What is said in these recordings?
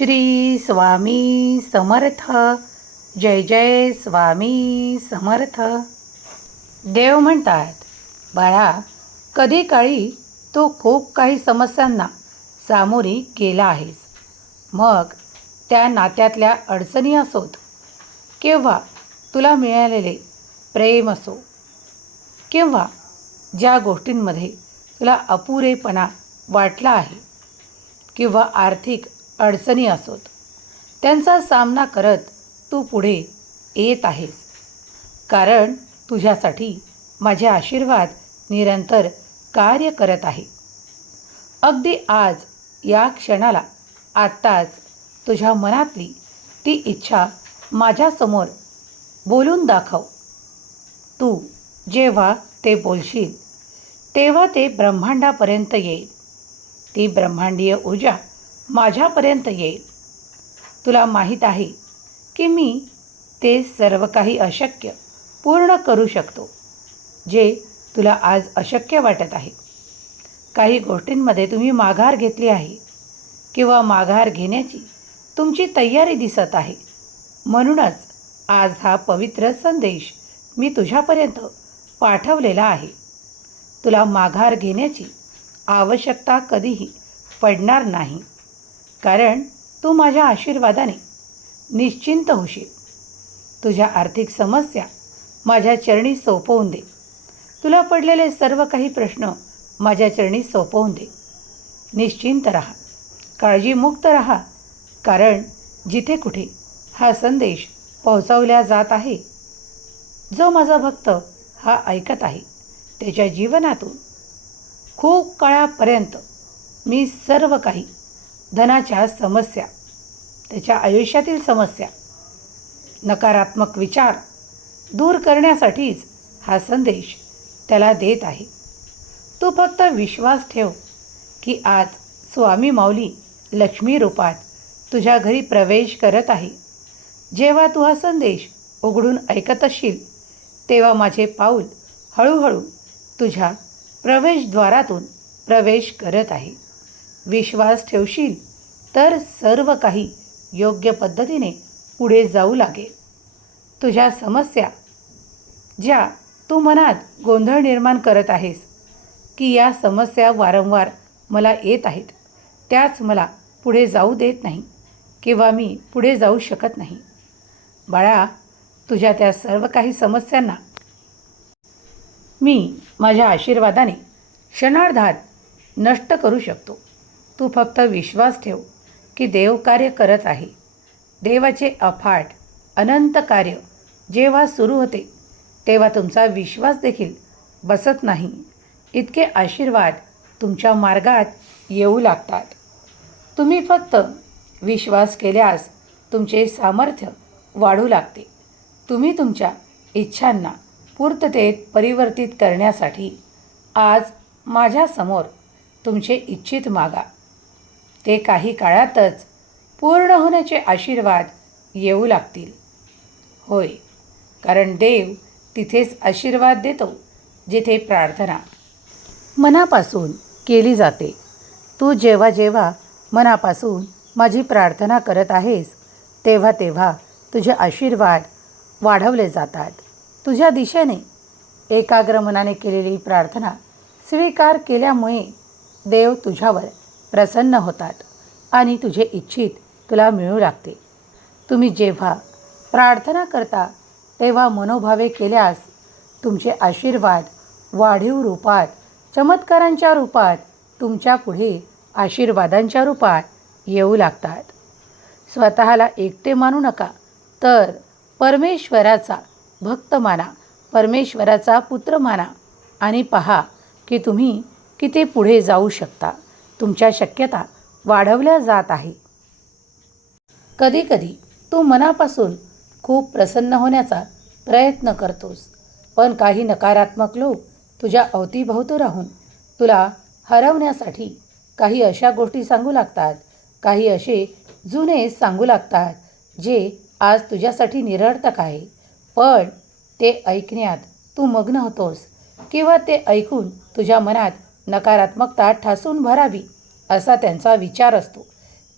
श्री स्वामी समर्थ. जय जय स्वामी समर्थ. देव म्हणतात, बाळा, कधी काळी तू खूप काही समस्यांना सामोरी गेला आहेस. मग त्या नात्यातल्या अडचणी असोत किंवा तुला मिळालेले प्रेम असो किंवा ज्या गोष्टींमध्ये तुला अपुरेपणा वाटला आहे किंवा आर्थिक अडचणी असोत, त्यांचा सामना करत तू पुढे येत आहेस. कारण तुझ्यासाठी माझे आशीर्वाद निरंतर कार्य करत आहे. अगदी आज या क्षणाला आत्ताच तुझ्या मनातली ती इच्छा माझ्यासमोर बोलून दाखव. तू जेव्हा ते बोलशील तेव्हा ते ब्रह्मांडापर्यंत येईल. ती ब्रह्मांडीय ऊर्जा माझ्यापर्यंत येईल. तुला माहीत आहे की मी ते सर्व काही अशक्य पूर्ण करू शकतो जे तुला आज अशक्य वाटत आहे. काही गोष्टींमध्ये तुम्ही माघार घेतली आहे किंवा माघार घेण्याची तुमची तयारी दिसत आहे. म्हणूनच आज हा पवित्र संदेश मी तुझ्यापर्यंत पाठवलेला आहे. तुला माघार घेण्याची आवश्यकता कधीही पडणार नाही, कारण तू माझ्या आशीर्वादाने निश्चिंत होशील. तुझ्या आर्थिक समस्या माझ्या चरणी सोपवून दे. तुला पडलेले सर्व काही प्रश्न माझ्या चरणी सोपवून दे. निश्चिंत राहा, काळजीमुक्त राहा, कारण जिथे कुठे हा संदेश पोहोचवला जात आहे, जो माझा भक्त हा ऐकत आहे, त्याच्या जीवनातून खूप काळापर्यंत मी सर्व काही धनाच्या समस्या, त्याच्या आयुष्यातील समस्या, नकारात्मक विचार दूर करण्यासाठीच हा संदेश त्याला देत आहे. तू फक्त विश्वास ठेव की आज स्वामी माऊली लक्ष्मी रूपात तुझ्या घरी प्रवेश करत आहे. जेव्हा तू हा संदेश उघडून ऐकत असशील तेव्हा माझे पाऊल हळूहळू तुझ्या प्रवेशद्वारातून प्रवेश करत आहे. विश्वास ठेवशील तर सर्व काही योग्य पद्धतीने पुढे जाऊ लागेल. तुझ्या समस्या ज्या तू मनात गोंधळ निर्माण करत आहेस की या समस्या वारंवार मला येत आहेत, त्याच मला पुढे जाऊ देत नाही किंवा मी पुढे जाऊ शकत नाही. बाळा, तुझ्या त्या सर्व काही समस्यांना मी माझ्या आशीर्वादाने क्षणार्धात नष्ट करू शकतो. तू फक्त विश्वास ठेव की देव कार्य करत आहे. देवाचे अफाट अनंत कार्य जेव्हा सुरू होते तेव्हा तुमचा विश्वास देखील बसत नाही, इतके आशीर्वाद तुमच्या मार्गात येऊ लागतात. तुम्ही फक्त विश्वास केल्यास तुमचे सामर्थ्य वाढू लागते. तुम्ही तुमच्या इच्छांना पूर्ततेत परिवर्तित करण्यासाठी आज माझ्यासमोर तुमचे इच्छित मागा. ते काही काळातच पूर्ण होण्याचे आशीर्वाद येऊ लागतील. होय, कारण देव तिथेच आशीर्वाद देतो जिथे प्रार्थना मनापासून केली जाते. तू जेव्हा जेव्हा मनापासून माझी प्रार्थना करत आहेस तेव्हा तेव्हा तुझे आशीर्वाद वाढवले जातात. तुझ्या दिशेने एकाग्र मनाने केलेली प्रार्थना स्वीकार केल्यामुळे देव तुझ्यावर प्रसन्न होतात आणि तुझे इच्छित तुला मिळू लागते. तुम्ही जेव्हा प्रार्थना करता तेव्हा मनोभावे केल्यास तुमचे आशीर्वाद वाढीव रूपात, चमत्कारांच्या रूपात तुमच्या पुढे आशीर्वादांच्या रूपात येऊ लागतात. स्वतःला एकटे मानू नका, तर परमेश्वराचा भक्त माना, परमेश्वराचा पुत्र माना आणि पहा की तुम्ही किती पुढे जाऊ शकता. तुमच्या शक्यता वाढवल्या जात आहे. कधीकधी तू मनापासून खूप प्रसन्न होण्याचा प्रयत्न करतोस, पण काही नकारात्मक लोक तुझ्या अवतीभोवती राहून तुला हरवण्यासाठी काही अशा गोष्टी सांगू लागतात, काही असे जुने सांगू लागतात जे आज तुझ्यासाठी निरर्थक आहे. पण ते ऐकण्यात तू मग्न होतोस किंवा ते ऐकून तुझ्या मनात नकारात्मकता ठासून भरावी असा त्यांचा विचार असतो.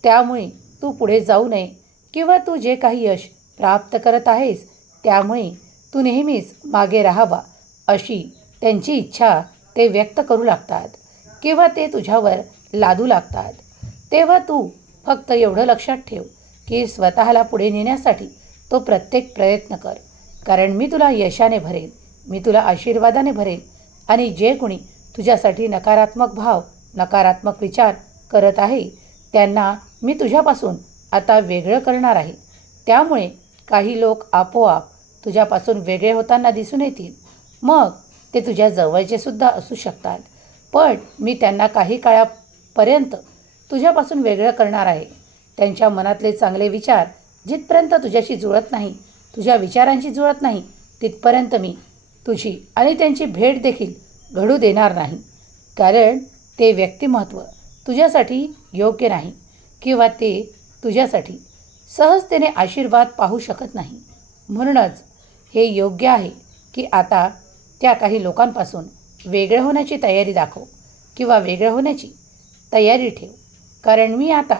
त्यामुळे तू पुढे जाऊ नये किंवा तू जे काही यश प्राप्त करत आहेस त्यामुळे तू नेहमीच मागे राहावा अशी त्यांची इच्छा ते व्यक्त करू लागतात किंवा ते तुझ्यावर लादू लागतात. तेव्हा तू फक्त एवढं लक्षात ठेव की स्वतःला पुढे नेण्यासाठी तो प्रत्येक प्रयत्न कर. कारण मी तुला यशाने भरेन, मी तुला आशीर्वादाने भरेन आणि जे कोणी तुझ्यासाठी नकारात्मक भाव, नकारात्मक विचार करत आहे त्यांना मी तुझ्यापासून आता वेगळं करणार आहे. त्यामुळे काही लोक आपोआप तुझ्यापासून वेगळे होताना दिसून येतील. मग ते तुझ्या जवळचे सुद्धा असू शकतात, पण मी त्यांना काही काळापर्यंत तुझ्यापासून वेगळं करणार आहे. त्यांच्या मनातले चांगले विचार जिथपर्यंत तुझ्याशी जुळत नाही, तुझ्या विचारांशी जुळत नाही, तिथपर्यंत मी तुझी आणि त्यांची भेट देखील घडू देणार नाही. कारण ते व्यक्तिमत्व तुझ्यासाठी योग्य नाही किंवा ते तुझ्यासाठी सहजतेने आशीर्वाद पाहू शकत नाही. म्हणूनच हे योग्य आहे की आता त्या काही लोकांपासून वेगळे होण्याची तयारी दाखव किंवा वेगळे होण्याची तयारी ठेव. कारण मी आता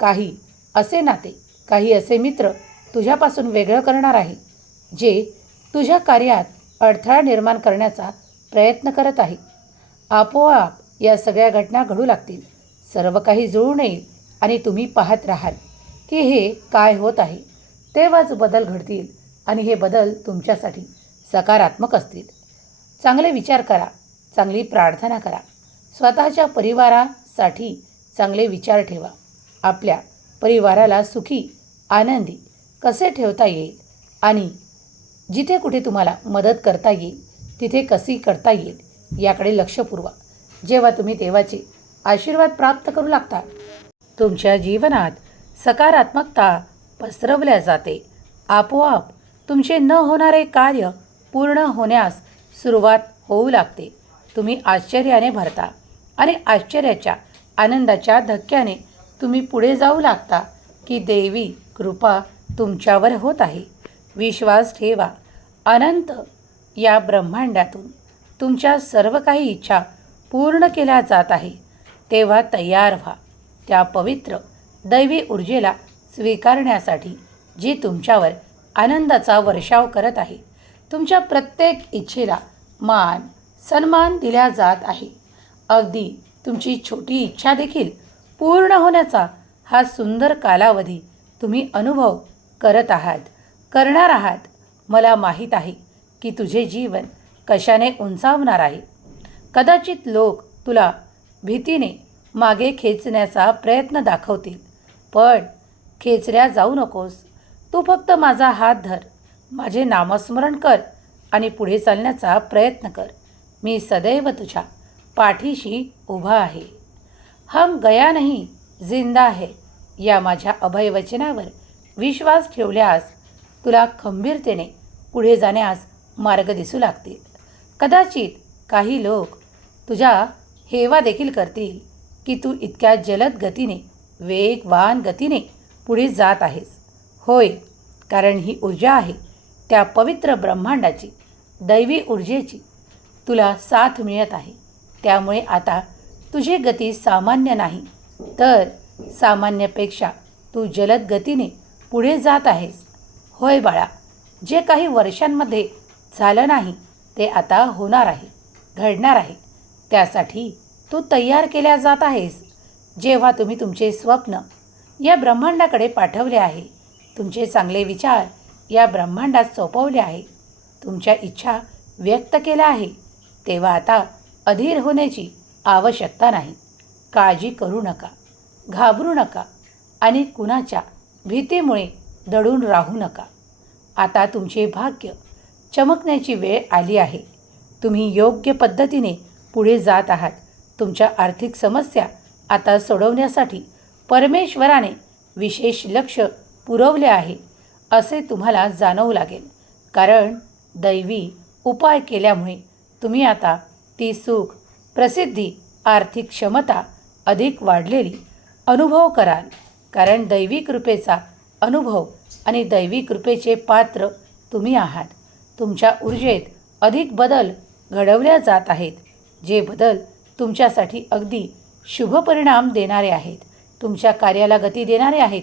काही असे नाते, काही असे मित्र तुझ्यापासून वेगळं करणार आहे जे तुझ्या कार्यात अडथळा निर्माण करण्याचा प्रयत्न करत आहे. आपोआप या सगळ्या घटना घडू लागतील, सर्व काही जुळून येईल आणि तुम्ही पाहत राहाल की हे काय होत आहे. तेव्हाच बदल घडतील आणि हे बदल तुमच्यासाठी सकारात्मक असतील. चांगले विचार करा, चांगली प्रार्थना करा, स्वतःच्या परिवारासाठी चांगले विचार ठेवा. आपल्या परिवाराला सुखी, आनंदी कसे ठेवता येईल आणि जिथे कुठे तुम्हाला मदत करता येईल तिथे कशी करता येईल याकडे लक्ष पुरवा. जेव्हा तुम्ही देवाचे आशीर्वाद प्राप्त करू लागता तुमच्या जीवनात सकारात्मकता पसरवल्या जाते. आपोआप तुमचे न होणारे कार्य पूर्ण होण्यास सुरुवात होऊ लागते. तुम्ही आश्चर्याने भरता आणि आश्चर्याच्या आनंदाच्या धक्क्याने तुम्ही पुढे जाऊ लागता की देवी कृपा तुमच्यावर होत आहे. विश्वास ठेवा, अनंत या ब्रह्मांडातून तुमच्या सर्व काही इच्छा पूर्ण केल्या जात आहे. तेव्हा तयार व्हा त्या पवित्र दैवी ऊर्जेला स्वीकारण्यासाठी जी तुमच्यावर आनंदाचा वर्षाव करत आहे. तुमच्या प्रत्येक इच्छेला मान सन्मान दिला जात आहे. अगदी तुमची छोटी इच्छा देखील पूर्ण होण्याचा हा सुंदर कालावधी तुम्ही अनुभव करत आहात, करणार आहात. मला माहीत आहे की तुझे जीवन कशाने उंचावणार आहे. कदाचित लोक तुला भीतीने मागे खेचण्याचा प्रयत्न दाखवतील, पण खेचल्या जाऊ नकोस. तू फक्त माझा हात धर, माझे नामस्मरण कर आणि पुढे चालण्याचा प्रयत्न कर. मी सदैव तुझ्या पाठीशी उभा आहे. हम गया नहीं जिंदा है या माझ्या अभयवचनावर विश्वास ठेवल्यास तुला खंबीरतेने पुढे जाण्यास मार्ग दिसू लागतील. कदाचित काही लोक तुझ्या हेवा देखील करतील की तू इतक्या जलद गतीने, वेगवान गतीने पुढे जात आहेस. होय, कारण ही ऊर्जा आहे त्या पवित्र ब्रह्मांडाची, दैवी ऊर्जेची तुला साथ मिळत आहे. त्यामुळे आता तुझी गती सामान्य नाही तर सामान्यपेक्षा तू जलद गतीने पुढे जात आहेस. होय बाळा, जे काही वर्षांमध्ये झालं नाही ते आता होणार आहे, घडणार आहे. त्यासाठी तू तयार केल्या जात आहेस. जेव्हा तुम्ही तुमचे स्वप्न या ब्रह्मांडाकडे पाठवले आहे, तुमचे चांगले विचार या ब्रह्मांडात सोपवले आहे, तुमच्या इच्छा व्यक्त केल्या आहे, तेव्हा आता अधीर होण्याची आवश्यकता नाही. काळजी करू नका, घाबरू नका आणि कुणाच्या भीतीमुळे दडून राहू नका. आता तुमचे भाग्य चमकण्याची वेळ आली आहे. तुम्ही योग्य पद्धतीने पुढे जात आहात. तुमच्या आर्थिक समस्या आता सोडवण्यासाठी परमेश्वराने विशेष लक्ष पुरवले आहे असे तुम्हाला जाणवू लागेल. कारण दैवी उपाय केल्यामुळे तुम्ही आता ती सुख, प्रसिद्धी, आर्थिक क्षमता अधिक वाढलेली अनुभव कराल. कारण दैवी कृपेचा अनुभव आणि दैवी कृपेचे पात्र तुम्ही आहात. तुमच्या ऊर्जेत अधिक बदल घडवल्या जात आहेत, जे बदल तुमच्यासाठी अगदी शुभ परिणाम देणारे आहेत, तुमच्या कार्याला गती देणारे आहेत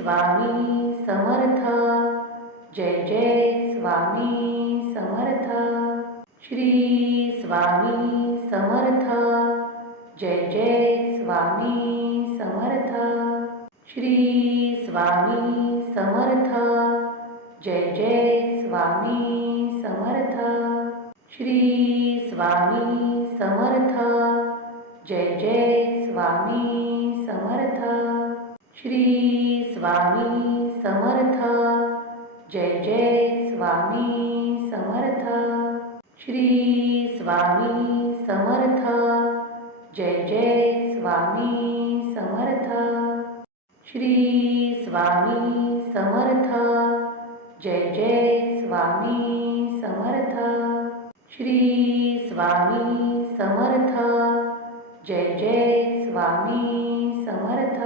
स्वामी समर्थ. जय जय स्वामी समर्थ. श्री स्वामी समर्थ. जय जय स्वामी समर्थ. श्री स्वामी समर्थ. जय जय स्वामी समर्थ. श्री स्वामी समर्थ. जय जय स्वामी समर्थ. श्री स्वामी समर्थ. जय जय स्वामी समर्थ. श्री स्वामी समर्थ. जय जय स्वामी समर्थ. श्री स्वामी समर्थ. जय जय स्वामी समर्थ. श्री स्वामी समर्थ. जय जय स्वामी समर्थ.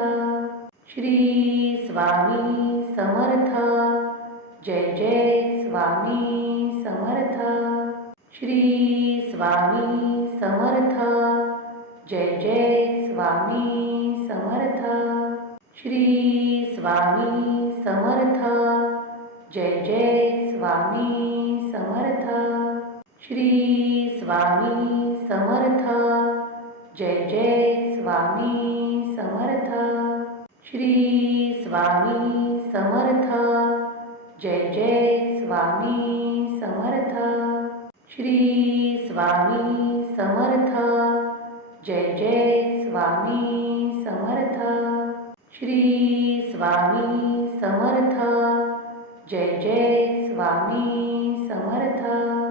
श्री स्वामी समर्थ. जय जय स्वामी समर्थ. श्री स्वामी समर्थ. जय जय स्वामी समर्थ. श्री स्वामी समर्थ. जय जय स्वामी समर्थ. श्री स्वामी समर्थ. जय जय स्वामी समर्थ. श्री स्वामी समर्थ. जय जय स्वामी समर्थ. श्री स्वामी समर्थ. जय जय स्वामी समर्थ. श्री स्वामी समर्थ. जय जय स्वामी समर्थ.